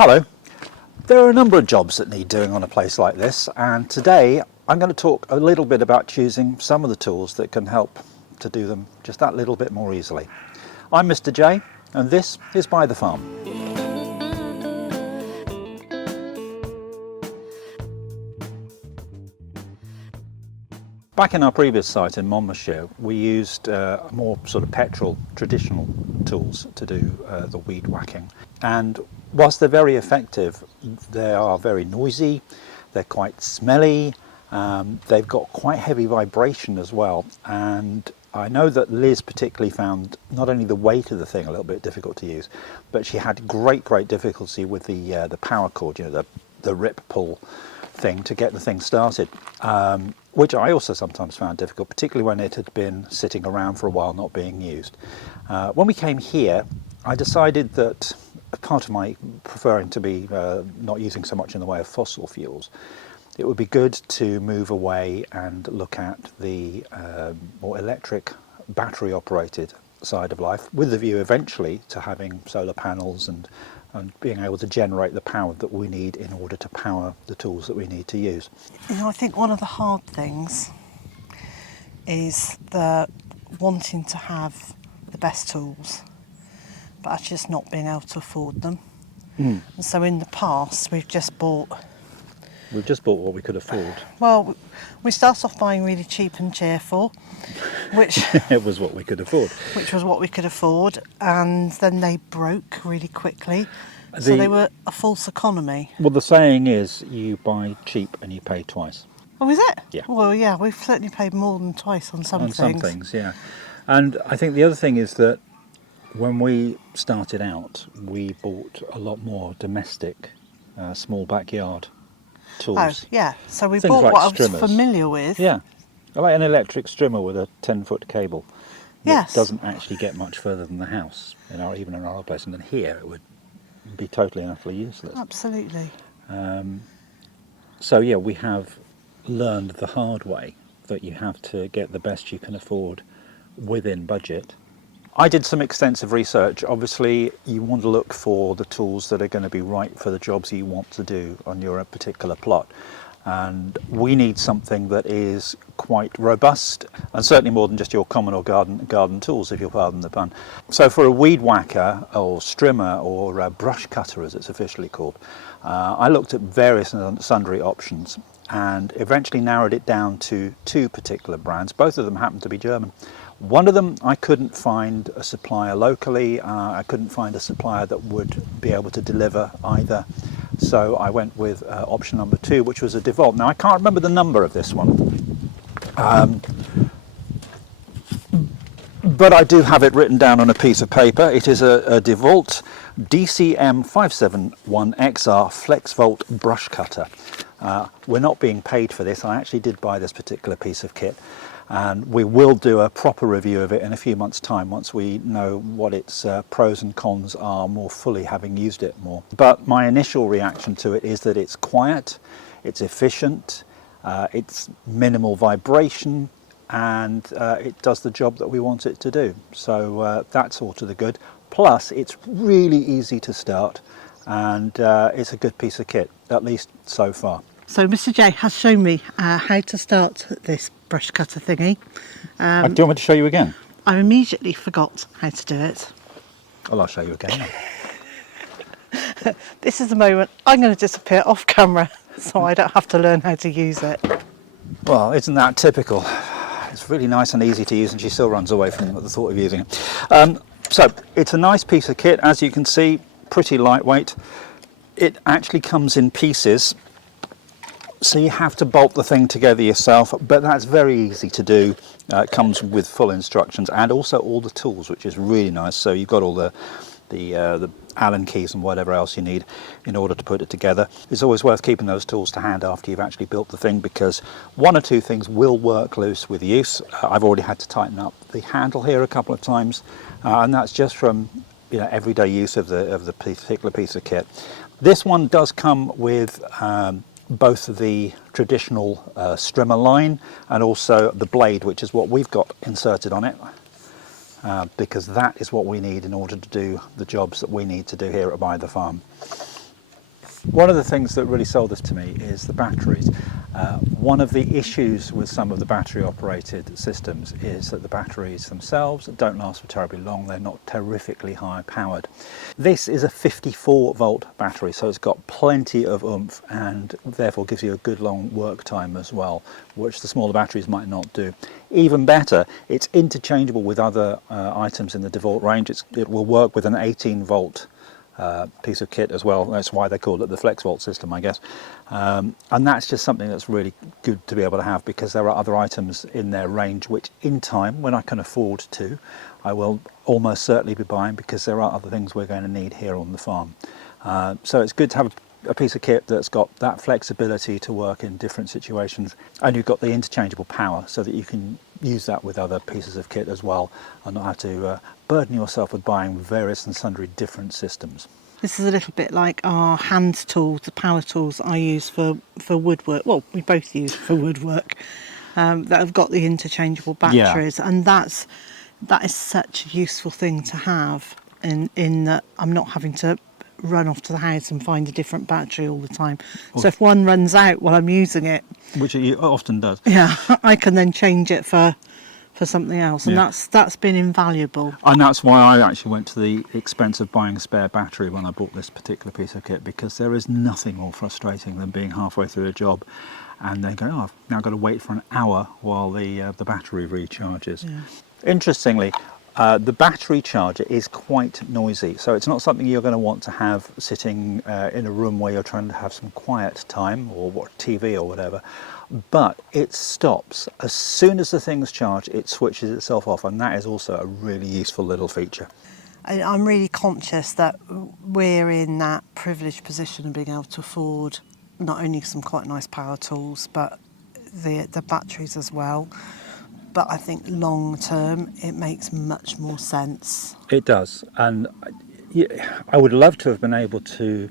Hello. There are a number of jobs that need doing on a place like this, and today I'm going to talk a little bit about choosing some of the tools that can help to do them just that little bit more easily. I'm Mr. J, and this is Byther Farm. Back in our previous site in Monmouthshire, we used more sort of petrol traditional tools to do the weed whacking. And whilst they're very effective, they are very noisy, they're quite smelly, they've got quite heavy vibration as well. And I know that Liz particularly found not only the weight of the thing a little bit difficult to use, but she had great difficulty with the power cord, you know, the rip pull thing to get the thing started. Which I also sometimes found difficult, particularly when it had been sitting around for a while not being used. When we came here, I decided that part of my preferring to be not using so much in the way of fossil fuels, it would be good to move away and look at the more electric, battery operated side of life, with the view eventually to having solar panels and being able to generate the power that we need in order to power the tools that we need to use. You know, I think one of the hard things is the wanting to have the best tools, but actually just not being able to afford them. And so in the past, we've just bought what we could afford. Well, we started off buying really cheap and cheerful, which It was what we could afford. which was what we could afford, and then they broke really quickly. So they were a false economy. Well, the saying is, you buy cheap and you pay twice. Oh, is it? Yeah. Well, yeah, we've certainly paid more than twice on some things. On some things, yeah. And I think the other thing is that when we started out, we bought a lot more domestic, small backyard tools. Oh, yeah. So we Things bought like what I strimmers. was familiar with. Yeah, like an electric strimmer with a 10-foot cable. That Yes. doesn't actually get much further than the house, even in our old place. And then here it would be totally and utterly useless. Absolutely. So yeah, we have learned the hard way that you have to get the best you can afford within budget. I did some extensive research. Obviously, you want to look for the tools that are going to be right for the jobs you want to do on your particular plot. And we need something that is quite robust, and certainly more than just your common or garden tools, if you'll pardon the pun. So for a weed whacker or strimmer or a brush cutter, as it's officially called, I looked at various and sundry options and eventually narrowed it down to two particular brands. Both of them happen to be German. One of them, I couldn't find a supplier locally. I couldn't find a supplier that would be able to deliver either. So I went with option number 2, which was a DeWalt. Now, I can't remember the number of this one, but I do have it written down on a piece of paper. It is a DeWalt DCM571XR FlexVolt brush cutter. We're not being paid for this. I actually did buy this particular piece of kit, and we will do a proper review of it in a few months' time once we know what its pros and cons are more fully, having used it more. But my initial reaction to it is that it's quiet, it's efficient, it's minimal vibration, and it does the job that we want it to do. So that's all to the good. Plus, it's really easy to start, and it's a good piece of kit, at least so far. So Mr. J has shown me how to start this brush cutter thingy. Do you want me to show you again? I immediately forgot how to do it. Well, I'll show you again. This is the moment I'm going to disappear off camera so I don't have to learn how to use it. Well, isn't that typical? It's really nice and easy to use, and she still runs away from the thought of using it. So it's a nice piece of kit, as you can see, pretty lightweight. It actually comes in pieces, so you have to bolt the thing together yourself, but that's very easy to do. It comes with full instructions and also all the tools, which is really nice. So you've got all the Allen keys and whatever else you need in order to put it together. It's always worth keeping those tools to hand after you've actually built the thing, because one or two things will work loose with use. I've already had to tighten up the handle here a couple of times, and that's just from everyday use of the particular piece of kit. This one does come with both the traditional strimmer line and also the blade, which is what we've got inserted on it, because that is what we need in order to do the jobs that we need to do here at Byther Farm. One of the things that really sold this to me is the batteries. One of the issues with some of the battery operated systems is that the batteries themselves don't last for terribly long. They're not terrifically high powered. This is a 54 volt battery, so it's got plenty of oomph and therefore gives you a good long work time as well, which the smaller batteries might not do. Even better, it's interchangeable with other items in the DeVault range. It will work with an 18 volt piece of kit as well. That's why they call it the flex volt system, I guess. And that's just something that's really good to be able to have, because there are other items in their range which in time, when I can afford to, I will almost certainly be buying, because there are other things we're going to need here on the farm. So it's good to have a piece of kit that's got that flexibility to work in different situations, and you've got the interchangeable power so that you can use that with other pieces of kit as well, and not have to burden yourself with buying various and sundry different systems. This is a little bit like our hand tools, the power tools I use for woodwork. Well, we both use for woodwork, that have got the interchangeable batteries, and that is such a useful thing to have. In that I'm not having to run off to the house and find a different battery all the time. So if one runs out while I'm using it, Which it often does. yeah, I can then change it for something else, and Yeah. that's been invaluable. And that's why I actually went to the expense of buying a spare battery when I bought this particular piece of kit, because there is nothing more frustrating than being halfway through a job and then going, oh, I've now got to wait for an hour while the battery recharges. Yeah. Interestingly, the battery charger is quite noisy, so it's not something you're going to want to have sitting in a room where you're trying to have some quiet time or watch TV or whatever. But it stops as soon as the thing's charged. It switches itself off, and that is also a really useful little feature. I'm really conscious that we're in that privileged position of being able to afford not only some quite nice power tools, but the batteries as well. But I think long term it makes much more sense. It does, and I would love to have been able to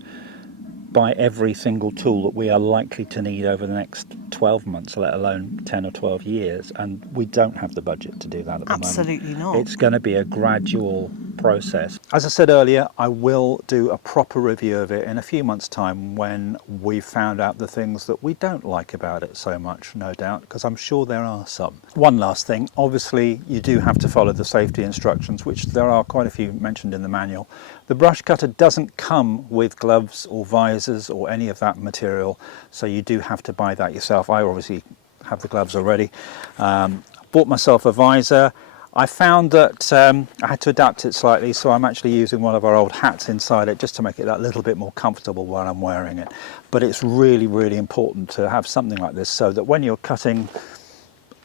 buy every single tool that we are likely to need over the next 12 months, let alone 10 or 12 years, and we don't have the budget to do that at the moment. Absolutely not. It's going to be a gradual process. As I said earlier, I will do a proper review of it in a few months' time when we've found out the things that we don't like about it so much, no doubt, because I'm sure there are some. One last thing, obviously you do have to follow the safety instructions, which there are quite a few mentioned in the manual. The brush cutter doesn't come with gloves or visors or any of that material, so you do have to buy that yourself. I obviously have the gloves already. Bought myself a visor. I found that I had to adapt it slightly, so I'm actually using one of our old hats inside it just to make it that little bit more comfortable while I'm wearing it. But it's really, really important to have something like this so that when you're cutting,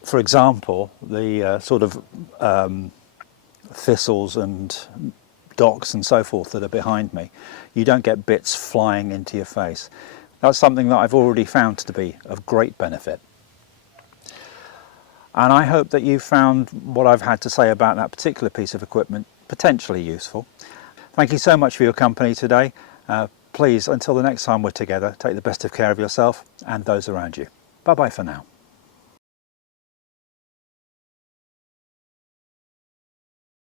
for example, the sort of thistles and docks and so forth that are behind me, you don't get bits flying into your face. That's something that I've already found to be of great benefit. And I hope that you found what I've had to say about that particular piece of equipment potentially useful. Thank you so much for your company today. Please, until the next time we're together, take the best of care of yourself and those around you. Bye-bye for now.